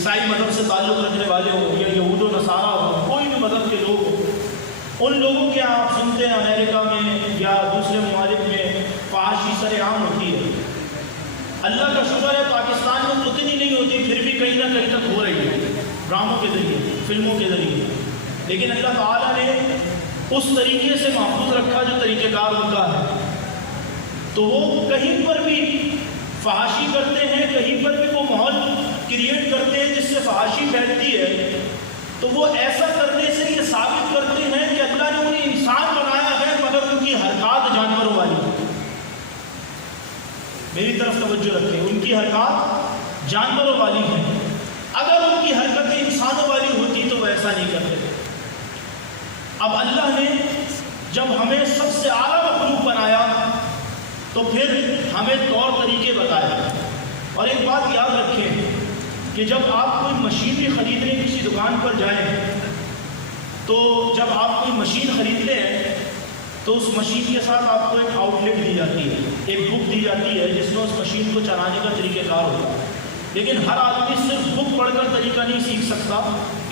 عیسائی مذہب سے تعلق رکھنے والے ہوں یا یہود و نصارہ ہوں، کوئی بھی مذہب کے لوگ ہوں، ان لوگوں کے آپ سنتے ہیں امریکہ میں یا دوسرے ممالک میں فحاشی سر عام ہوتی ہے۔ اللہ کا شکر ہے پاکستان میں اتنی نہیں ہوتی، پھر بھی کہیں نہ کہیں تک ہو رہی ہے، ڈراموں کے ذریعے، فلموں کے ذریعے، لیکن اللہ تعالیٰ نے اس طریقے سے محفوظ رکھا جو طریقہ کار ان کا ہے، تو وہ کہیں پر بھی فحاشی کرتے ہیں، کہیں پر بھی وہ ماحول کریٹ کرتے ہیں جس سے فحاشی پھیلتی ہے، تو وہ ایسا کرنے سے یہ ثابت کرتے ہیں کہ اللہ نے انہیں انسان بنایا ہے مگر ان کی حرکات جانوروں والی۔ میری طرف توجہ رکھیں، ان کی حرکات جانوروں والی ہیں، اگر ان کی حرکتیں انسانوں والی ہوتی تو وہ ایسا نہیں کرتے۔ اب اللہ نے جب ہمیں سب سے اعلیٰ مخلوق بنایا تو پھر ہمیں طور طریقے بتایا، اور ایک بات یاد رکھیں کہ جب آپ کوئی مشین بھی خریدنے کسی دکان پر جائیں تو جب آپ کوئی مشین خریدتے ہیں تو اس مشین کے ساتھ آپ کو ایک آؤٹ لیٹ دی جاتی ہے، ایک بک دی جاتی ہے جس میں اس مشین کو چلانے کا طریقہ کار ہوتا ہے، لیکن ہر آدمی صرف بک پڑھ کر طریقہ نہیں سیکھ سکتا،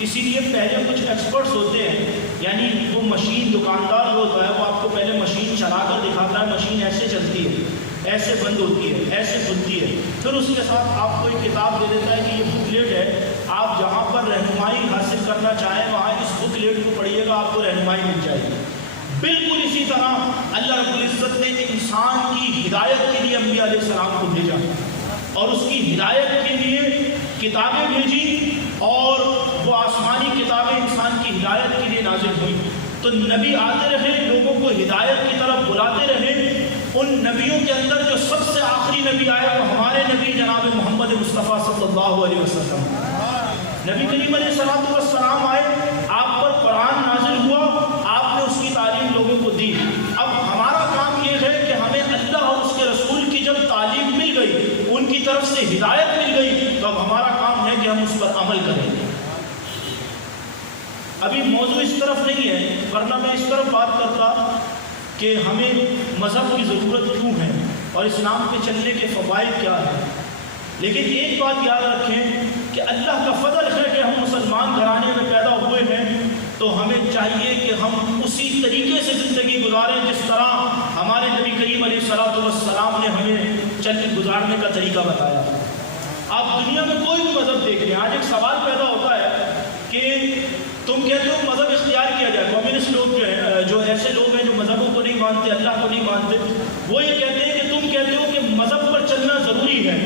اسی لیے پہلے کچھ ایکسپرٹس ہوتے ہیں، یعنی وہ مشین دکاندار جو ہوتا ہے وہ آپ کو پہلے مشین چلا کر دکھاتا ہے، مشین ایسے چلتی ہے، ایسے بند ہوتی ہے، ایسے کھلتی ہے، پھر اس کے ساتھ آپ کو ایک کتاب دے دیتا ہے کہ یہ بک لیٹ ہے، آپ جہاں پر رہنمائی حاصل کرنا چاہیں وہاں اس بک لیٹ کو پڑھیے گا، آپ کو رہنمائی مل جائے گی۔ بالکل اسی طرح اللہ رب العزت نے انسان کی ہدایت کے لیے انبیاء علیہ السلام کو بھیجا اور اس کی ہدایت کے لیے کتابیں بھیجی، اور وہ آسمانی کتابیں انسان کی ہدایت کے لیے نازل ہوئی، تو نبی آتے رہے، لوگوں کو ہدایت کی طرف بلاتے رہے۔ ان نبیوں کے اندر جو سب سے آخری نبی آیا وہ ہمارے نبی جناب محمد مصطفیٰ صلی اللہ علیہ وسلم، نبی کریم علیہ السلام آئے، آپ پر قرآن نازل ہوا، آپ نے اس کی تعلیم لوگوں کو دی۔ اب ہمارا کام یہ ہے کہ ہمیں اللہ اور اس کے رسول کی جب تعلیم مل گئی، ان کی طرف سے ہدایت مل گئی، تو اب ہمارا کام ہے کہ ہم اس پر عمل کریں۔ ابھی موضوع اس طرف نہیں ہے، ورنہ میں اس طرف بات کرتا کہ ہمیں مذہب کی ضرورت کیوں ہے اور اسلام کے چلنے کے فوائد کیا ہیں، لیکن ایک بات یاد رکھیں کہ اللہ کا فضل ہے کہ ہم مسلمان گھرانے میں پیدا ہوئے ہیں، تو ہمیں چاہیے کہ ہم اسی طریقے سے زندگی گزاریں جس طرح ہمارے نبی کریم علیہ السلام نے ہمیں گزارنے کا طریقہ بتایا۔ آپ دنیا میں کوئی بھی مذہب دیکھ لیں، آج ایک سوال پیدا ہوتا ہے کہ تم کہتے ہو مذہب اختیار کیا جائے، کمیونسٹ لوگ جو ہیں، جو ایسے لوگ ہیں جو مذہبوں کو نہیں مانتے، اللہ کو نہیں مانتے، وہ یہ کہتے ہیں کہ تم کہتے ہو کہ مذہب پر چلنا ضروری ہے،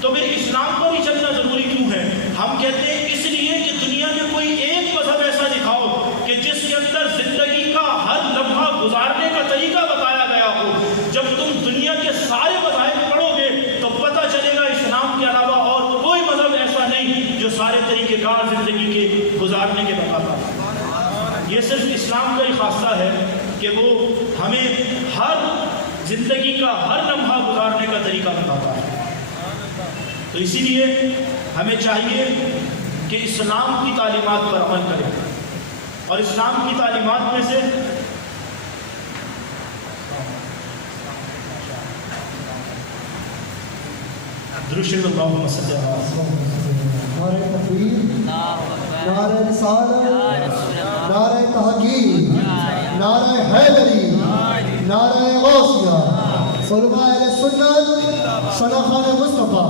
تو پھر اسلام پر ہی چلنا ضروری کیوں ہے؟ ہم کہتے ہیں اس لیے کہ دنیا میں کوئی ایک مذہب ایسا دکھاؤ کہ جس کے اندر زندگی کا ہر لمحہ گزارنے کا طریقہ بتایا گیا ہو۔ جب تم دنیا کے سارے مذاہب پڑھو گے تو پتہ چلے گا اسلام کے علاوہ اور کوئی مذہب ایسا نہیں جو سارے طریقہ کار زندگی کے گزارنے کے بتاتا۔ یہ صرف اسلام کا ہی خاصہ ہے کہ وہ ہمیں ہر زندگی کا ہر لمحہ گزارنے کا طریقہ بتاتا ہے۔ تو اسی لیے ہمیں چاہیے کہ اسلام کی تعلیمات پر عمل کریں، اور اسلام کی تعلیمات میں سے درود شریف اللہم صلی اللہ علیہ وسلم، نعرہ تکبیر، نعرہ رسالت، نعرہ تحقیق، نعرہ حیدری، نعرہ غوثیہ، علماء اہل سنت، شناخان مصطفیٰ۔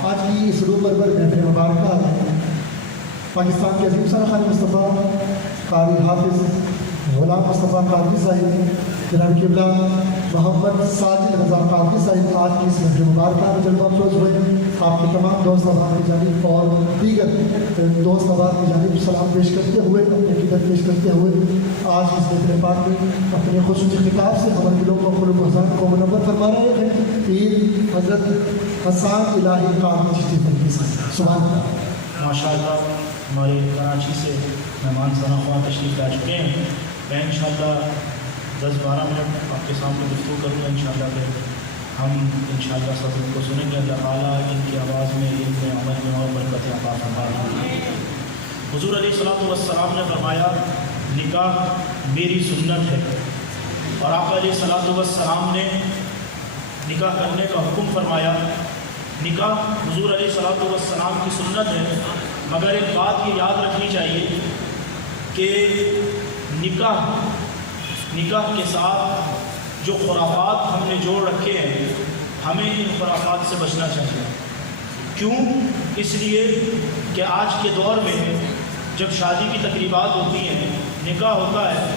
آج کی اس روح پرور محفل مبارکہ ہے پاکستان کے عظیم شناخان مصطفیٰ قاری حافظ غلام مصطفیٰ قادری صاحب جناب قبلہ محمد ساجد رضا قادری صاحب آج کی اس محفل مبارکہ میں جلوہ افروز ہوئے۔ آپ کے تمام دوست احباب کی جانب اور دیگر دوست احباب کی جانب سلام پیش کرتے ہوئے، اپنی عقیدت پیش کرتے ہوئے آج اس محفل پاک میں اپنے خصوصی خطاب سے ہمارے دلوں کو قلوب و اذہان کو منور فرما رہے ہیں پیر حضرت حسان الہی قادری چشتی فرقی صاحب۔ سبحان اللہ۔ ماشاء اللہ ہمارے کراچی سے مہمان خواہ تشریف لا چکے ہیں۔ میں انشاءاللہ 10-12 منٹ آپ کے سامنے گفتگو کروں گا، انشاءاللہ پھر ہم انشاءاللہ سب ان کو سنیں گے۔ اللہ تعالیٰ ان کی آواز میں، علم میں، عمل میں اور برکت عطا فرمائے۔ حضور علیہ السلام نے فرمایا نکاح میری سنت ہے، اور آپ علیہ السلام نے نکاح کرنے کا حکم فرمایا نکاح حضور علیہ الصلوۃ والسلام کی سنت ہے، مگر ایک بات یہ یاد رکھنی چاہیے کہ نکاح کے ساتھ جو خرافات ہم نے جوڑ رکھے ہیں، ہمیں ان خرافات سے بچنا چاہیے۔ کیوں؟ اس لیے کہ آج کے دور میں جب شادی کی تقریبات ہوتی ہیں، نکاح ہوتا ہے،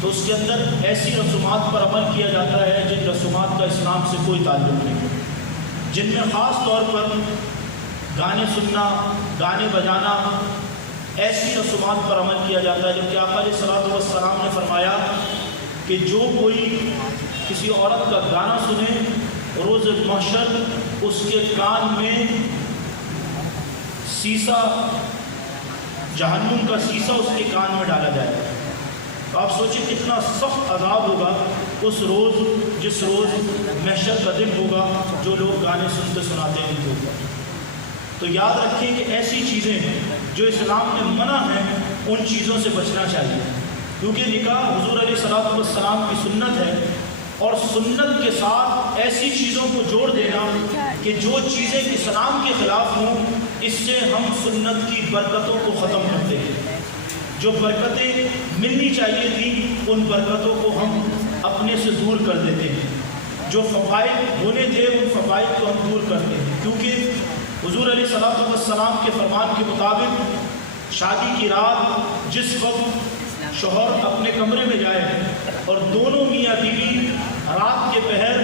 تو اس کے اندر ایسی رسومات پر عمل کیا جاتا ہے جن رسومات کا اسلام سے کوئی تعلق نہیں، جن میں خاص طور پر گانے سننا، گانے بجانا، ایسی رسومات پر عمل کیا جاتا ہے، جبکہ آقا علیہ الصلوۃ والسلام نے فرمایا کہ جو کوئی کسی عورت کا گانا سنے، روز محشر اس کے کان میں سیسا، جہنم کا سیسا اس کے کان میں ڈالا جائے۔ تو آپ سوچیں کتنا سخت عذاب ہوگا اس روز، جس روز محشر کا دن ہوگا، جو لوگ گانے سنتے سناتے ہیں ان کے اوپر۔ تو یاد رکھیں کہ ایسی چیزیں جو اسلام میں منع ہیں، ان چیزوں سے بچنا چاہیے، کیونکہ نکاح حضور علیہ الصلوۃ والسلام کی سنت ہے، اور سنت کے ساتھ ایسی چیزوں کو جوڑ دینا کہ جو چیزیں اسلام کے خلاف ہوں، اس سے ہم سنت کی برکتوں کو ختم کرتے ہیں۔ جو برکتیں ملنی چاہیے تھیں، ان برکتوں کو ہم اپنے سے دور کر دیتے ہیں، جو فوائد ہونے تھے ان فوائد کو ہم دور کرتے ہیں، کیونکہ حضور علیہ الصلوۃ والسلام کے فرمان کے مطابق شادی کی رات جس وقت شوہر اپنے کمرے میں جائے اور دونوں میاں بیوی رات کے پہر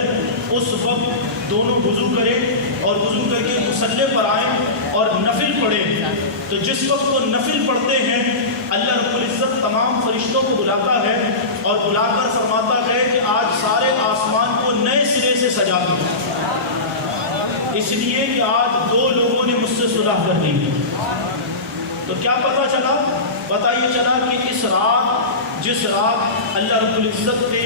اس وقت دونوں وضو کریں اور وضو کر کے مصلی پر آئیں اور نفل پڑھیں، تو جس وقت وہ نفل پڑھتے ہیں اللہ رب العزت تمام فرشتوں کو بلاتا ہے اور بلا کر فرماتا ہے کہ آج سارے آسمان کو نئے سرے سے سجا دو، اس لیے کہ آج دو لوگوں نے مجھ سے صلح کر لی۔ تو کیا پتہ چلا؟ پتہ یہ چلا کہ اس رات، جس رات اللہ رب العزت نے،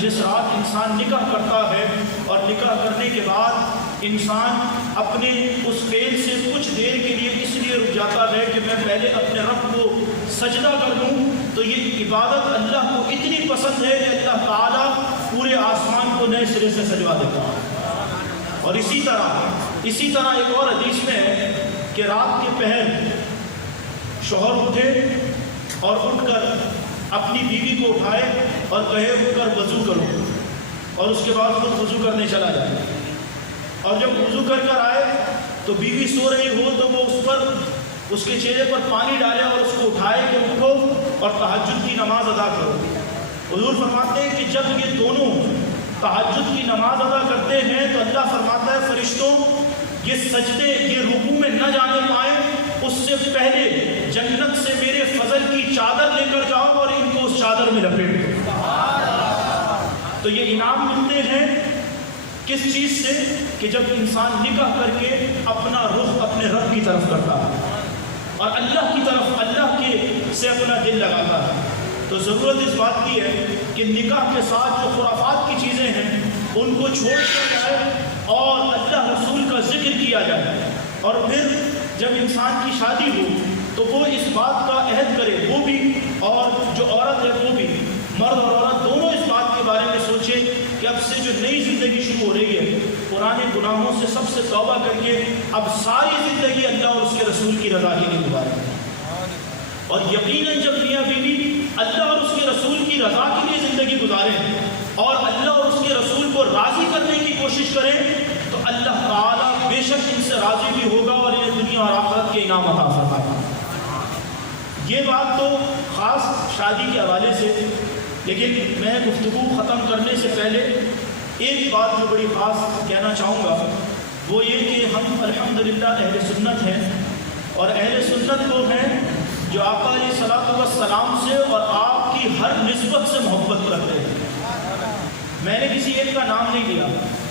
جس رات انسان نکاح کرتا ہے اور نکاح کرنے کے بعد انسان اپنے اس فعل سے کچھ دیر کے لیے اس لیے رک جاتا ہے کہ میں پہلے اپنے رب کو سجدہ کر دوں، تو یہ عبادت اللہ کو اتنی پسند ہے کہ اللہ تعالیٰ پورے آسمان کو نئے سرے سے سجوا دیتا ہے۔ اور اسی طرح ایک اور حدیث میں ہے کہ رات کے پہر شوہر اٹھے اور اٹھ کر اپنی بیوی کو اٹھائے اور کہے اٹھ کر وضو کرو، اور اس کے بعد خود وضو کرنے چلا جائے، اور جب وضو کر کر آئے تو بیوی سو رہی ہو تو وہ اس کے چہرے پر پانی ڈالے اور اس کو اٹھائے کہ اٹھو اور تہجد کی نماز ادا کرو۔ حضور فرماتے ہیں کہ جب یہ دونوں تہجد کی نماز ادا کرتے ہیں تو اللہ فرماتا ہے فرشتوں، یہ سجدے، یہ رکوع میں نہ جانے پائیں، اس سے پہلے جنت سے میرے فضل کی چادر لے کر جاؤ اور ان کو اس چادر میں لپیٹ دو۔ تو یہ انعام ملتے ہیں کس چیز سے؟ کہ جب انسان نکاح کر کے اپنا رخ اپنے رب کی طرف کرتا ہے اور اللہ کی طرف، اللہ کے سے اپنا دل لگاتا ہے۔ تو ضرورت اس بات کی ہے کہ نکاح کے ساتھ جو خرافات کی چیزیں ہیں ان کو چھوڑ دیا جائے اور اللہ رسول کا ذکر کیا جائے، اور پھر جب انسان کی شادی ہو تو وہ اس بات کا عہد کرے، وہ بھی اور جو عورت ہے وہ بھی، مرد اور عورت دونوں اس بات کے بارے میں سوچیں کہ اب سے جو نئی زندگی شروع ہو رہی ہے، پرانے گناہوں سے سب سے توبہ کر کے اب ساری زندگی اللہ اور اس کے رسول کی رضا کے لیے گزاریں، اور یقیناً جب میاں بیوی اللہ اور اس کے رسول کی رضا کے لیے زندگی گزاریں اور اللہ اور اس کے رسول کو راضی کرنے کی کوشش کریں تو اللہ تعالیٰ بے شک ان سے راضی بھی ہوگا اور انہیں دنیا اور آخرت کے انعام عطا فرمائے گا۔ یہ بات تو خاص شادی کے حوالے سے، لیکن میں گفتگو ختم کرنے سے پہلے ایک بات جو بڑی خاص کہنا چاہوں گا، وہ یہ کہ ہم الحمدللہ اہل سنت ہیں، اور اہل سنت وہ ہیں جو آقا علیہ الصلوۃ والسلام سے اور آپ کی ہر نسبت سے محبت کرتے ہیں۔ میں نے کسی ایک کا نام نہیں لیا،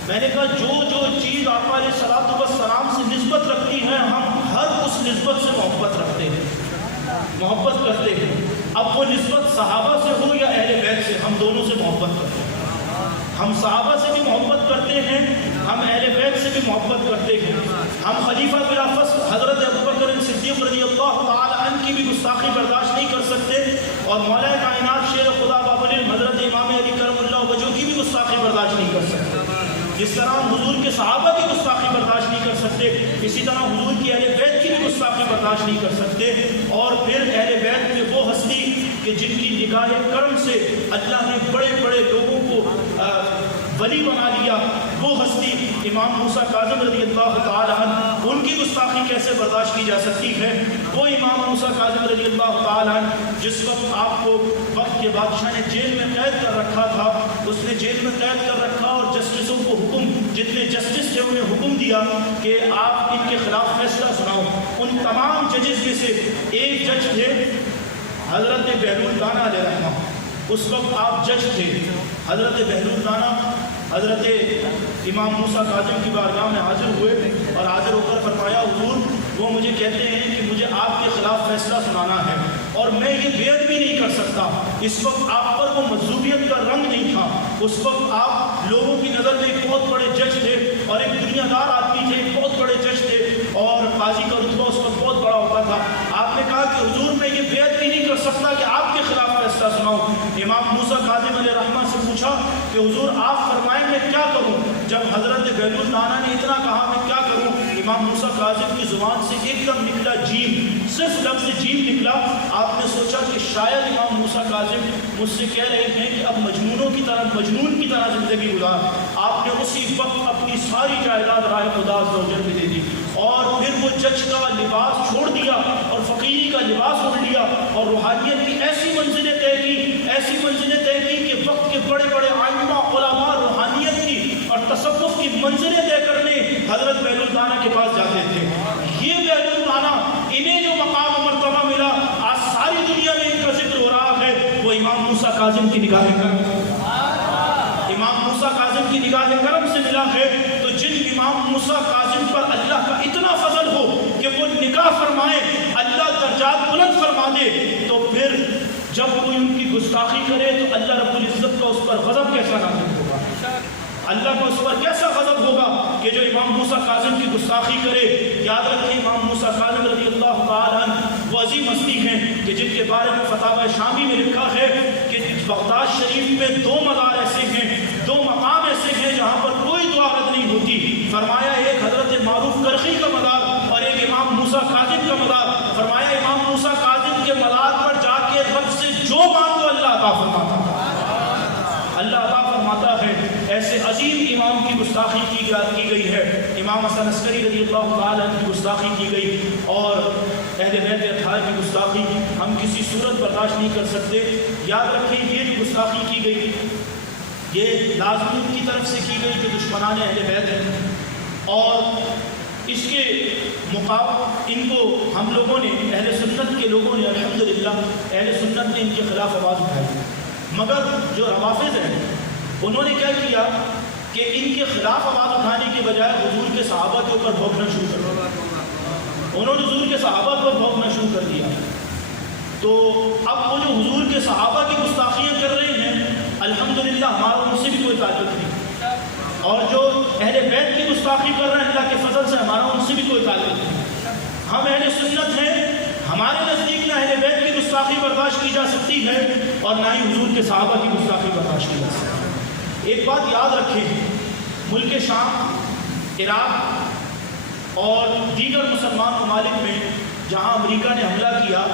میں نے کہا جو چیز آقا علیہ الصلوۃ والسلام سے نسبت رکھتی ہے ہم ہر اس نسبت سے محبت رکھتے ہیں، محبت کرتے ہیں۔ اب وہ نسبت صحابہ سے ہو یا اہل بیت سے، ہم دونوں سے محبت کرتے ہیں۔ ہم صحابہ سے بھی محبت کرتے ہیں، ہم اہل بیت سے بھی محبت کرتے ہیں، ہم خلیفہ بلا فصل حضرت ابوبکر صدیق رضی اللہ تعالی عنہ کی بھی گستاخی برداشت نہیں کر سکتے، اور مولا کائنات شیر خدا باب العلم حضرت امام علی کرم اللہ وجہ کی بھی گستاخی برداشت نہیں کر سکتے، جس طرح ہم حضور کے صحابہ کی گستاخی برداشت نہیں کر اسی طرح حضور کی اہل بیت کی بھی گستاخی برداشت نہیں کر سکتے. اور پھر اہل بیت میں وہ ہستی کہ جن کی نگاہ کرم سے اللہ نے بڑے بڑے لوگوں کو ولی بنا لیا، وہ ہستی امام موسیٰ کاظم رضی اللہ تعالیٰ عنہ، ان کی گستاخی کیسے برداشت کی جا سکتی ہے؟ وہ امام موسیٰ کاظم رضی اللہ تعالیٰ عنہ جس وقت آپ کو وقت کے بادشاہ نے جیل میں قید کر رکھا تھا، اس نے جیل میں قید کر رکھا اور جسٹسوں کو حکم، جتنے جسٹس تھے انہیں حکم دیا کہ آپ ان کے خلاف فیصلہ سناؤ. ان تمام ججز میں سے ایک جج تھے حضرت بہلول دانا علیہ رحمہ. اس وقت آپ جج تھے. حضرت بہلول دانا حضرت امام موسیٰ کاظم کی بارگاہ میں حاضر ہوئے اور حاضر ہو کر فرمایا حضور وہ مجھے کہتے ہیں کہ مجھے آپ کے خلاف فیصلہ سنانا ہے اور میں یہ بیعت بھی نہیں کر سکتا. اس وقت آپ پر وہ مذہوبیت کا رنگ نہیں تھا. اس وقت آپ لوگوں کی نظر میں ایک بہت بڑے جج تھے اور ایک دنیا دار آدمی تھے، ایک بہت بڑے جج تھے اور قاضی کا رتبہ اس وقت بہت بڑا ہوتا تھا. آپ نے کہا کہ حضور میں یہ بیعت بھی نہیں کر سکتا کہ آپ کے خلاف فیصلہ سناؤں. امام موسیٰ کاظم علیہ رحمہ سے پوچھا کہ حضور آپ فرمائیں میں کیا کروں؟ جب حضرت بہلول دانا نے اتنا کہا میں کیا کروں، امام موسیٰ کاظم کی زبان سے ایک دم نکلا جیم، صرف لفظ جیم نکلا. آپ نے سوچا کہ شاید امام موسیٰ کاظم مجھ سے کہہ رہے ہیں کہ اب مجنون کی طرح زندگی گزار. آپ نے اسی وقت اپنی ساری جائیداد راہ خدا عز و جل پہ دے دی اور پھر وہ جج کا لباس چھوڑ دیا اور فقیری کا لباس اوڑھ لیا اور روحانیت کی ایسی منزلیں طے کی کہ وقت کے بڑے بڑے آئمہ علماء روحانیت کی اور تصوف کی منزلیں طے کرنے حضرت بہلول دانا کے پاس جاتے تھے. یہ بہلول دانا، انہیں جو مقام و مرتبہ ملا، آج ساری دنیا میں ان کا ذکر ہو رہا ہے، وہ امام موسیٰ کاظم کی نگاہ کرم سے ملا ہے. تو جن امام موسیٰ کاظم پر اللہ کا اتنا فضل ہو کہ وہ نگاہ فرمائے، اللہ درجات بلند فرما دے، تو پھر جب کوئی ان کی گستاخی کرے تو اللہ رب العزت کا اس پر غضب کیسا نازل ہوگا؟ اللہ کا اس پر کیسا غضب ہوگا کہ جو امام موسیٰ کاظم کی گستاخی کرے. یاد رکھیں امام موسیٰ کاظم رضی اللہ تعالیٰ عنہ وہ عظیم ہستی ہیں کہ جن کے بارے میں فتاوی شامی میں لکھا ہے کہ بغداد شریف میں 2 مزار ایسے ہیں، 2 مقام ایسے ہیں جہاں پر کوئی دعا رد نہیں ہوتی. فرمایا ایک حضرت معروف کرخی کا مزار اور ایک امام موسیٰ کاظم کا مزار. فرمایا امام موسیٰ کاظم کے مزار پر جا کے رب سے جو مانگو اللہ عطا فرماتا ہے. ایسے عظیم امام کی گستاخی کی گئی ہے. امام حسن عسکری رضی اللہ تعالیٰ عنہ کی گستاخی کی گئی اور اہل بیت اطہار کی گستاخی ہم کسی صورت برداشت نہیں کر سکتے. یاد رکھیں یہ جو گستاخی کی گئی یہ لازمی کی طرف سے کی گئی جو دشمنان اہل بیت ہیں اور اس کے مقابل ان کو ہم لوگوں نے اہل سنت کے لوگوں نے الحمدللہ اہل سنت نے ان کے خلاف آواز اٹھائی. مگر جو روافض ہیں انہوں نے کیا کیا کہ ان کے خلاف آواز اٹھانے کے بجائے حضور کے صحابہ کے اوپر بھونکنا شروع کر دیا. انہوں نے حضور کے صحابہ پر بھونکنا شروع کر دیا. تو اب وہ جو حضور کے صحابہ کی گستاخیاں کر رہے ہیں الحمدللہ ہمارا ان سے بھی کوئی تعلق نہیں، اور جو اہل بیت کی گستاخی کر رہے ہیں اللہ کے فضل سے ہمارا ان سے بھی کوئی تعلق نہیں. ہم اہل سنت ہیں، ہمارے نزدیک نہ اہل بیت کی گستاخی برداشت کی جا سکتی ہے اور نہ ہی حضور کے صحابہ کی گستاخی برداشت کی جا سکتی ہے. ایک بات یاد رکھیں، ملک شام، عراق اور دیگر مسلمان ممالک میں جہاں امریکہ نے حملہ کیا،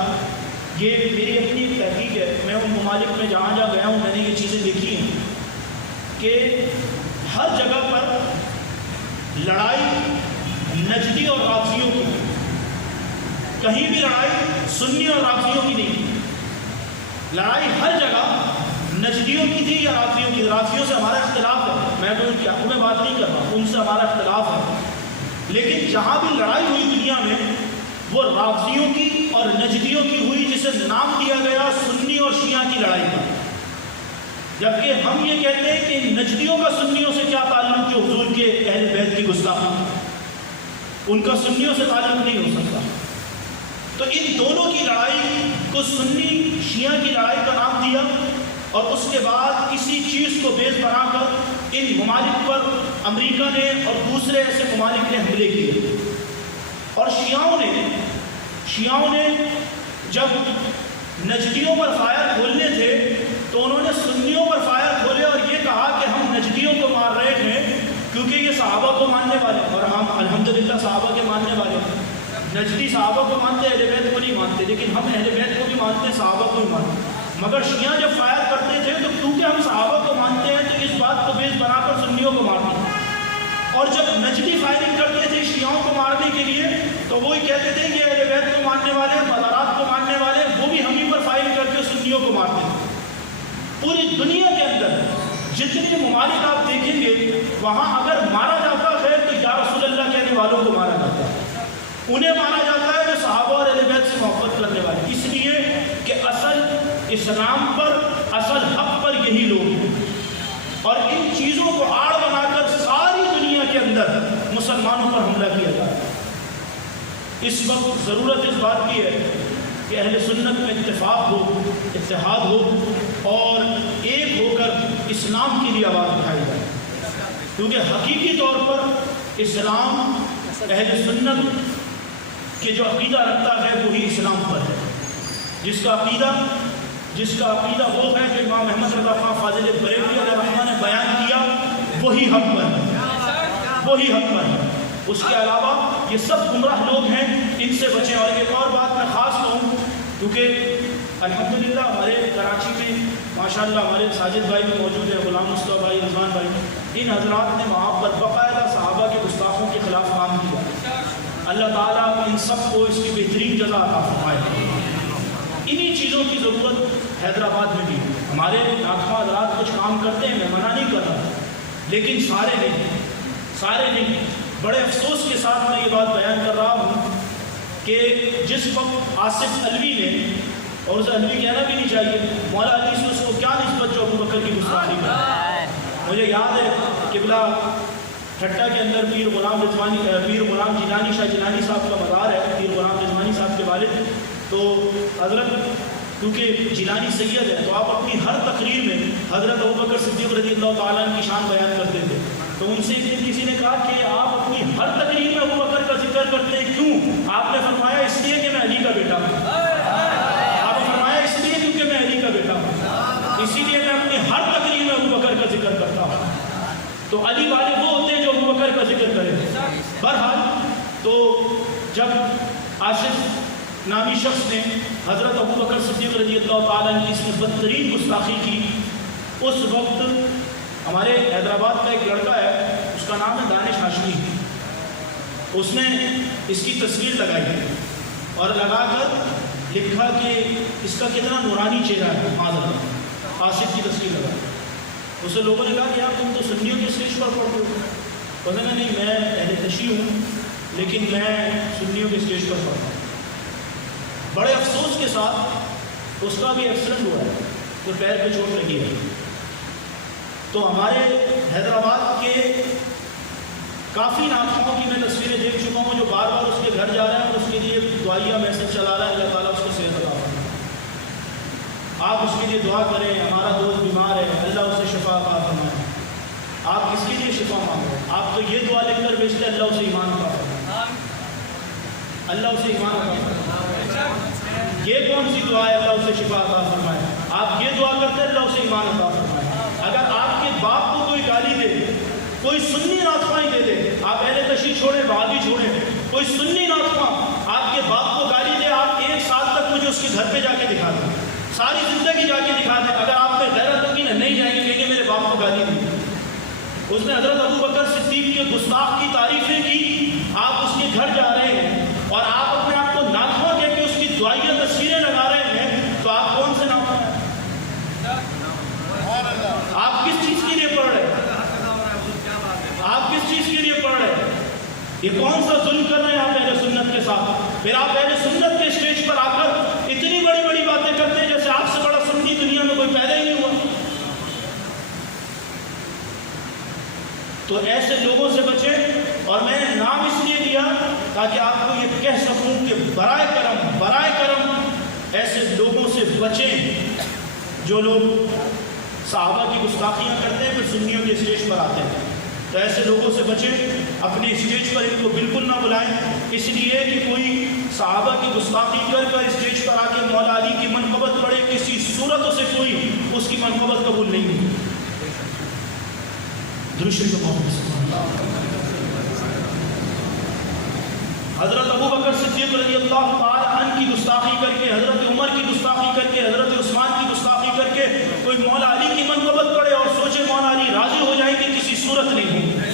یہ میری اپنی ایک تحقیق ہے، میں ان ممالک میں جہاں گیا ہوں میں نے یہ چیزیں دیکھی ہیں کہ ہر جگہ پر لڑائی نجدی اور رافضیوں کی، کہیں بھی لڑائی سنی اور رافضیوں کی نہیں. لڑائی ہر جگہ نجدیوں کی تھی یا رافضیوں کی. رافضیوں سے ہمارا اختلاف ہے، میں تو ان کے حق میں بات نہیں کر رہا، ان سے ہمارا اختلاف ہے. لیکن جہاں بھی لڑائی ہوئی دنیا میں وہ رافضیوں کی اور نجدیوں کی ہوئی، جسے نام دیا گیا سنی اور شیعہ کی لڑائی کا. جبکہ ہم یہ کہتے ہیں کہ نجدیوں کا سنیوں سے کیا تعلق جو حضور کے اہل بیت کی گستاخی، ان کا سنیوں سے تعلق نہیں ہو سکتا. تو ان دونوں کی لڑائی کو سنی شیعہ کی لڑائی کا نام دیا اور اس کے بعد اسی چیز کو بیس بنا کر ان ممالک پر امریکہ نے اور دوسرے ایسے ممالک نے حملے کیے. اور شیعوں نے جب نجدیوں پر فائر کھولنے تھے تو انہوں نے سنیوں پر فائر کھولے اور یہ کہا کہ ہم نجدیوں کو مار رہے ہیں کیونکہ یہ صحابہ کو ماننے والے ہیں اور ہم الحمدللہ صحابہ کے ماننے نجدی صحابہ کو مانتے اہل بیت کو نہیں مانتے، لیکن ہم اہل بیت کو بھی مانتے صحابہ کو بھی مانتے۔ مگر شیعہ جب فائر کرتے تھے تو کیونکہ ہم صحابہ کو مانتے ہیں تو اس بات کو بیس بنا کر سنیوں کو مارتے ہیں، اور جب نجدی فائرنگ کرتے تھے شیعوں کو مارنے کے لیے تو وہی کہتے تھے کہ اہل بیت کو ماننے والے، مزارات کو ماننے والے، وہ بھی ہمیں پر فائرنگ کر کے سنیوں کو مارتے تھے۔ پوری دنیا کے اندر جتنے ممالک آپ دیکھیں گے وہاں اگر مارا جاتا ہے تو یا رسول اللہ کہنے والوں کو مارا جاتا ہے، انہیں مانا جاتا ہے جو صحابہ اور اہل بیت سے محبت کرنے والے، اس لیے کہ اصل اسلام پر، اصل حق پر یہی لوگ ہیں، اور ان چیزوں کو آڑ بنا کر ساری دنیا کے اندر مسلمانوں پر حملہ کیا جاتا ہے۔ اس وقت ضرورت اس بات کی ہے کہ اہل سنت میں اتفاق ہو، اتحاد ہو، اور ایک ہو کر اسلام کے لیے آواز اٹھائی جائے، کیونکہ حقیقی طور پر اسلام اہل سنت کہ جو عقیدہ رکھتا ہے وہی اسلام پر ہے، جس کا عقیدہ وہ ہے جو امام احمد رضا خان فاضل بریلوی علیہ الرحمہ نے بیان کیا، وہی حق پر ہے، وہی حق پر ہے۔ اس کے علاوہ یہ سب گمراہ لوگ ہیں، ان سے بچیں۔ اور ایک اور بات میں خاص کہوں، کیونکہ الحمدللہ ہمارے کراچی میں ماشاءاللہ ہمارے ساجد بھائی بھی موجود ہیں، غلام مصطفیٰ بھائی، رضوان بھائی، ان حضرات نے وہاں پر باقاعدہ صحابہ کے گستاخوں کے خلاف کام کیا۔ اللہ تعالیٰ ان سب کو اس کی بہترین جزا عطا فرمائے۔ انہی چیزوں کی ضرورت حیدرآباد میں بھی ہے۔ ہمارے ناخواں حضرات کچھ کام کرتے ہیں، میں منع نہیں کر رہا، لیکن سارے نہیں۔ بڑے افسوس کے ساتھ میں یہ بات بیان کر رہا ہوں کہ جس وقت آصف علوی نے، اور اسے علوی کہنا بھی نہیں چاہیے، مولا علی سے اس کو کیا نسبت جو ابو بکر کی گستاخی میں، مجھے یاد ہے قبلہ ٹھٹا کے اندر پیر غلام جیلانی شاہ جیلانی صاحب کا مزار ہے، پیر غلام رضوانی صاحب کے والد، تو حضرت کیونکہ جیلانی سید ہے تو آپ اپنی ہر تقریر میں حضرت ابوبکر صدیق رضی اللہ تعالیٰ عنہ کی شان بیان کرتے تھے۔ تو ان سے کسی نے کہا کہ آپ اپنی ہر تقریر میں ابوبکر کا ذکر کرتے ہیں، کیوں؟ آپ نے فرمایا اس لیے کہ میں علی کا بیٹا ہوں۔ آپ نے فرمایا اس لیے کیونکہ میں علی کا بیٹا ہوں، اسی لیے میں اپنی ہر تقریر میں ابوبکر کا ذکر کرتا ہوں۔ تو علی والے وہ ہوتے ہیں جو ابوبکر کا ذکر کریں۔ بہرحال تو جب آصف نامی شخص نے حضرت ابوبکر صدیق رضی اللہ تعالیٰ عنہ کی اس میں بدترین گستاخی کی، اس وقت ہمارے حیدرآباد کا ایک لڑکا ہے، اس کا نام ہے دانش ہاشمی، اس نے اس کی تصویر لگائی اور لگا کر لکھا کہ اس کا کتنا نورانی چہرہ ہے، معذرت آصف کی تصویر لگائی۔ اسے لوگوں نے کہا کہ یار تم تو سنیوں کے اسٹیج پر پڑھتے ہو، انہوں نے نہیں، میں اہل تشیع ہوں لیکن میں سنیوں کے اسٹیج پر پڑھتا ہوں۔ بڑے افسوس کے ساتھ اس کا بھی ایکسیڈنٹ ہوا ہے، تو پیر پہ چوٹ لگی ہے۔ تو ہمارے حیدرآباد کے کافی ناخواؤں کی میں تصویریں دیکھ چکا ہوں جو بار بار اس کے گھر جا رہے ہیں اور اس کے لیے دعائیہ میسج چلا رہا ہے، اللہ تعالیٰ اس کو صحت عطا فرمائے۔ آپ اس کے لیے دعا کریں، ہمارا دوست بیمار ہے، اللہ اسے شفا عطا فرمائے۔ آپ کس کے لیے شفا مانگو؟ آپ تو یہ دعا لکھ کر بھیجتے اللہ اسے ایمان عطا فرمائے، اللہ اسے ایمان عطا فرمائے۔ یہ کون سی دعا ہے اللہ اسے شفا عطا فرمائے؟ آپ یہ دعا کرتے ہیں اللہ اسے ایمان عطا فرمائے۔ اگر آپ کے باپ کو کوئی گالی دے، کوئی سنی ناخواں دے دے، آپ اہل تشیع چھوڑیں، وہابی چھوڑیں، کوئی سنی ناخواں آپ کے باپ کو گالی دے، آپ 1 سال تک مجھے اس کے گھر پہ جا کے دکھا دیں، ساری زندگی جا کے دکھا دیں، اگر آپ میں غیرت ہوگی نا، نہیں جائیں گے کہیں گے میرے باپ کو گالی دی۔ اس نے حضرت ابوبکر صدیق کے گستاخ کی تعریفیں کی، آپ اس کے گھر جا رہے ہیں اور آپ اپنے آپ کو ناخواں کہہ کے اس کی دعائیہ تصویریں لگا رہے ہیں، تو آپ کون سے ناخواں ہیں؟ آپ کس چیز کے لیے پڑھ رہے ہیں؟ آپ کس چیز کے لیے پڑھ رہے ہیں؟ یہ کون سا ظلم کر رہے ہیں آپ اہل سنت کے ساتھ؟ پھر آپ اہل سنت کے اسٹیج پر آ کر اتنی بڑی بڑی باتیں کرتے ہیں جیسے آپ سے بڑا سنی دنیا میں کوئی پیدا ہی نہیں ہوا۔ تو ایسے لوگوں سے بچیں، اور میں نے نام اس لیے لیا تاکہ آپ کو یہ کہہ سکوں کہ برائے کرم ایسے لوگوں سے بچیں جو لوگ صحابہ کی گستاخیاں کرتے ہیں پھر سنیوں کے اسٹیج پر آتے ہیں۔ تو ایسے لوگوں سے بچیں، اپنے اسٹیج پر ان کو بالکل نہ بلائیں، اس لیے کہ کوئی صحابہ کی گستاخی کر اسٹیج پر آ کے مولا علی کی منقبت پڑھے، کسی صورت سے کوئی اس کی منقبت قبول نہیں ہوگی۔ حضرت ابوبکر صدیق صدیق رضی اللہ تعالی عنہ کی گستاخی کر کے، حضرت عمر کی گستاخی کر کے، حضرت عثمان کی گستاخی کر کے کوئی مولا علی کی منقبت کرے اور سوچے مولا علی راضی ہو جائیں گے، کسی صورت نہیں ہوں گے،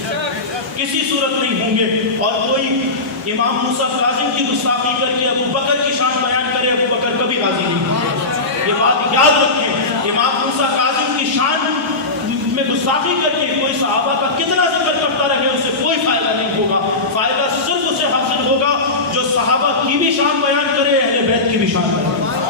کسی صورت نہیں ہوں گے. اور کوئی امام موسیٰ کاظم کی گستاخی کر کے ابو بکر کی شان بیان کرے، ابو بکر کبھی راضی نہیں ہوں. یہ بات یاد رکھیں، امام موسیٰ کاظم کی شان میں گستاخی کر کے کوئی صحابہ کا کتنا ذکر کرتا رہے، اسے کوئی فائدہ نہیں ہوگا. فائدہ صرف اسے حاصل ہوگا جو صحابہ کی بھی شان بیان کرے، اہل بیت کی بھی شان بیان کرے.